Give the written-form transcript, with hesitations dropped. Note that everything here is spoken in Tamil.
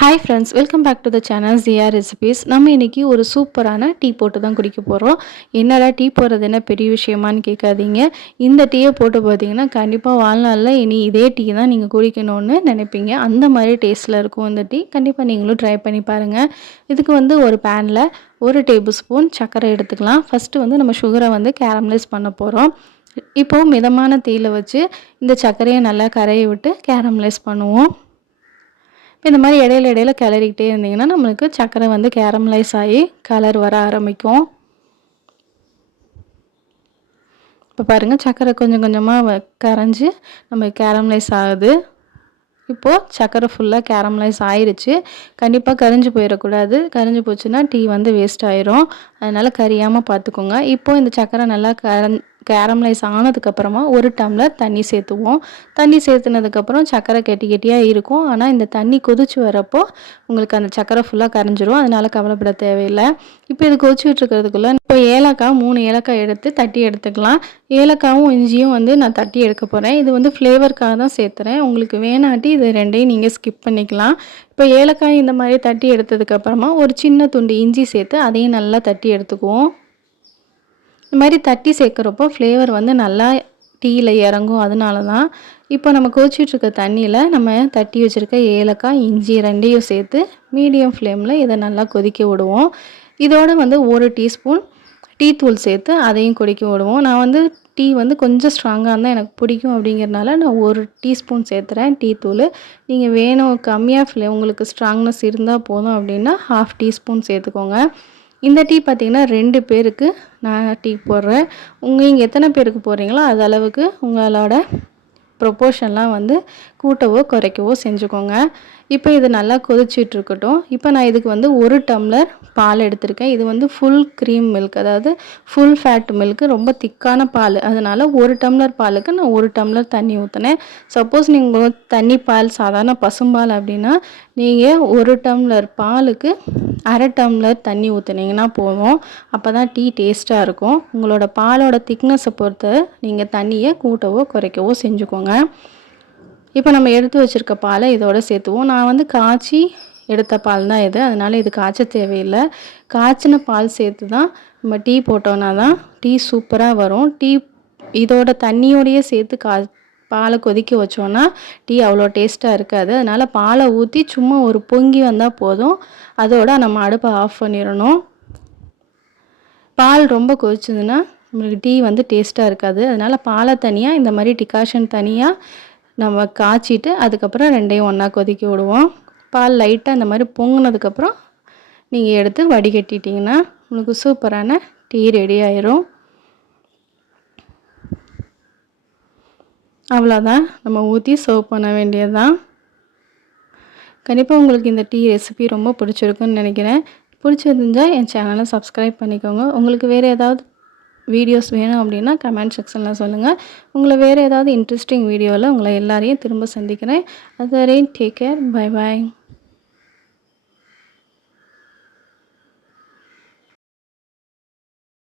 Hi friends, welcome back to the channel GR recipes. நம்ம இன்றைக்கி ஒரு சூப்பரான டீ போட்டு தான் குடிக்க போகிறோம். என்னடா டீ போடுறது என்ன பெரிய விஷயமானு கேட்காதீங்க. இந்த டீயை போட்டு பார்த்தீங்கன்னா கண்டிப்பாக வாழ்நாளில் இனி இதே டீ தான் நீங்கள் குடிக்கணும்னு நினைப்பீங்க. அந்த மாதிரி டேஸ்ட்டில் இருக்கும் இந்த டீ. கண்டிப்பாக நீங்களும் ட்ரை பண்ணி பாருங்கள். இதுக்கு ஒரு பேனில் 1 டேபிள் ஸ்பூன் சர்க்கரை எடுத்துக்கலாம். ஃபஸ்ட்டு நம்ம சுகரை கேரமலைஸ் பண்ண போகிறோம். இப்போது மிதமான தீயில் வச்சு இந்த சர்க்கரையை நல்லா கரையை விட்டு கேரமலைஸ் பண்ணுவோம். இப்போ இந்த மாதிரி இடையில கிளறிக்கிட்டே இருந்தீங்கன்னா நம்மளுக்கு சர்க்கரை கேரமலைஸ் ஆகி கலர் வர ஆரம்பிக்கும். இப்போ பாருங்கள், சர்க்கரை கொஞ்சம் கொஞ்சமாக கரைஞ்சி நம்ம கேரமலைஸ் ஆகுது. இப்போது சர்க்கரை ஃபுல்லாக கேரமலைஸ் ஆயிடுச்சு. கண்டிப்பாக கரிஞ்சு போயிடக்கூடாது. கரிஞ்சு போச்சுன்னா டீ வேஸ்ட் ஆயிரும். அதனால் கரியாமல் பார்த்துக்கோங்க. இப்போது இந்த சர்க்கரை நல்லா கேரமலைஸ் ஆனதுக்கப்புறமா 1 டம்ளர் தண்ணி சேர்த்துவோம். தண்ணி சேர்த்துனதுக்கப்புறம் சர்க்கரை கெட்டியாக இருக்கும். ஆனால் இந்த தண்ணி கொதிச்சு வரப்போ உங்களுக்கு அந்த சர்க்கரை ஃபுல்லாக கரைஞ்சிரும். அதனால் கவலைப்பட தேவையில்லை. இப்போ இது கொதிச்சுட்டு இருக்கிறதுக்குள்ளே இப்போ ஏலக்காய் 3 ஏலக்காய் எடுத்து தட்டி எடுத்துக்கலாம். ஏலக்காயும் இஞ்சியும் நான் தட்டி எடுக்க போகிறேன். இது ஃப்ளேவருக்காக தான் சேர்த்துறேன். உங்களுக்கு வேணாட்டி இது 2ஐயும் நீங்கள் ஸ்கிப் பண்ணிக்கலாம். இப்போ ஏலக்காய் இந்த மாதிரி தட்டி எடுத்ததுக்கப்புறமா ஒரு சின்ன துண்டு இஞ்சி சேர்த்து அதையும் நல்லா தட்டி எடுத்துக்குவோம். இந்த மாதிரி தட்டி சேர்க்குறப்போ ஃப்ளேவர் நல்லா டீயில் இறங்கும். அதனால தான் இப்போ நம்ம கொதிச்சிட்ருக்க தண்ணியில் நம்ம தட்டி வச்சுருக்க ஏலக்காய் இஞ்சி 2ஐயும் சேர்த்து மீடியம் ஃப்ளேமில் இதை நல்லா கொதிக்க விடுவோம். இதோட 1 டீஸ்பூன் டீ தூள் சேர்த்து அதையும் கொதிக்க விடுவோம். நான் டீ கொஞ்சம் ஸ்ட்ராங்காக இருந்தால் எனக்கு பிடிக்கும். அப்படிங்கிறனால நான் 1 டீஸ்பூன் சேர்த்துறேன் டீ தூள். நீங்கள் வேணும் கம்மியாக உங்களுக்கு ஸ்ட்ராங்னஸ் இருந்தால் போதும் அப்படின்னா 1/2 டீஸ்பூன் சேர்த்துக்கோங்க. இந்த டீ பார்த்திங்கன்னா 2 பேருக்கு நான் டீ போடுறேன். நீங்கள் எத்தனை பேருக்கு போடுறீங்களோ அது அளவுக்கு உங்களோட ப்ரொப்போர்ஷன்லாம் கூட்டவோ குறைக்கவோ செஞ்சுக்கோங்க. இப்போ இது நல்லா கொதிச்சிட்ருக்கட்டும். இப்போ நான் இதுக்கு 1 டம்ளர் பால் எடுத்திருக்கேன். இது ஃபுல் க்ரீம் மில்க், அதாவது ஃபுல் ஃபேட் மில்க், ரொம்ப திக்கான பால். அதனால் 1 டம்ளர் பாலுக்கு நான் 1 டம்ளர் தண்ணி ஊற்றினேன். சப்போஸ் நீங்கள் தண்ணி பால் சாதாரண பசும்பால் அப்படின்னா நீங்கள் 1 டம்ளர் பாலுக்கு 1/2 டம்ளர் தண்ணி ஊற்றுனீங்கன்னா போதும். அப்போ தான் டீ டேஸ்ட்டாக இருக்கும். உங்களோட பாலோட திக்னஸை பொறுத்து நீங்கள் தண்ணியை கூட்டவோ குறைக்கவோ செஞ்சுக்கோங்க. இப்போ நம்ம எடுத்து வச்சுருக்க பாலை இதோட சேர்த்துவோம். நான் காய்ச்சி எடுத்த பால் தான் இது. அதனால் இது காய்ச்ச தேவையில்லை. காய்ச்சின பால் சேர்த்து தான் நம்ம டீ போட்டோன்னா தான் டீ சூப்பராக வரும். டீ இதோட தண்ணியோடையே சேர்த்து பாலை கொதிக்க வச்சோன்னா டீ அவ்வளோ டேஸ்ட்டாக இருக்காது. அதனால் பாலை ஊற்றி சும்மா ஒரு பொங்கி வந்தால் போதும். அதோட நம்ம அடுப்பை ஆஃப் பண்ணிடணும். பால் ரொம்ப கொதிச்சதுன்னா நம்மளுக்கு டீ டேஸ்ட்டாக இருக்காது. அதனால் பாலை தனியாக, இந்த மாதிரி டிகாஷன் தனியாக நம்ம காய்ச்சிட்டு அதுக்கப்புறம் 2ஐயும் ஒன்றா கொதிக்க விடுவோம். பால் லைட்டாக இந்த மாதிரி பொங்கினதுக்கப்புறம் நீங்கள் எடுத்து வடிகட்டிட்டிங்கன்னா உங்களுக்கு சூப்பரான டீ ரெடி ஆயிரும். அவ்வளோதான், நம்ம ஊற்றி சர்வ் பண்ண வேண்டியது தான். கண்டிப்பாக உங்களுக்கு இந்த டீ ரெசிபி ரொம்ப பிடிச்சிருக்குன்னு நினைக்கிறேன். பிடிச்சிருந்தால் என் சேனலை சப்ஸ்கிரைப் பண்ணிக்கோங்க. உங்களுக்கு வேறு ஏதாவது வீடியோஸ் வேணும் அப்படின்னா கமெண்ட் செக்ஷனில் சொல்லுங்கள். உங்களை வேறு ஏதாவது இன்ட்ரெஸ்டிங் வீடியோவில் உங்களை எல்லாரையும் திரும்ப சந்திக்கிறேன். அது வரையும் டேக் கேர், பை பாய்.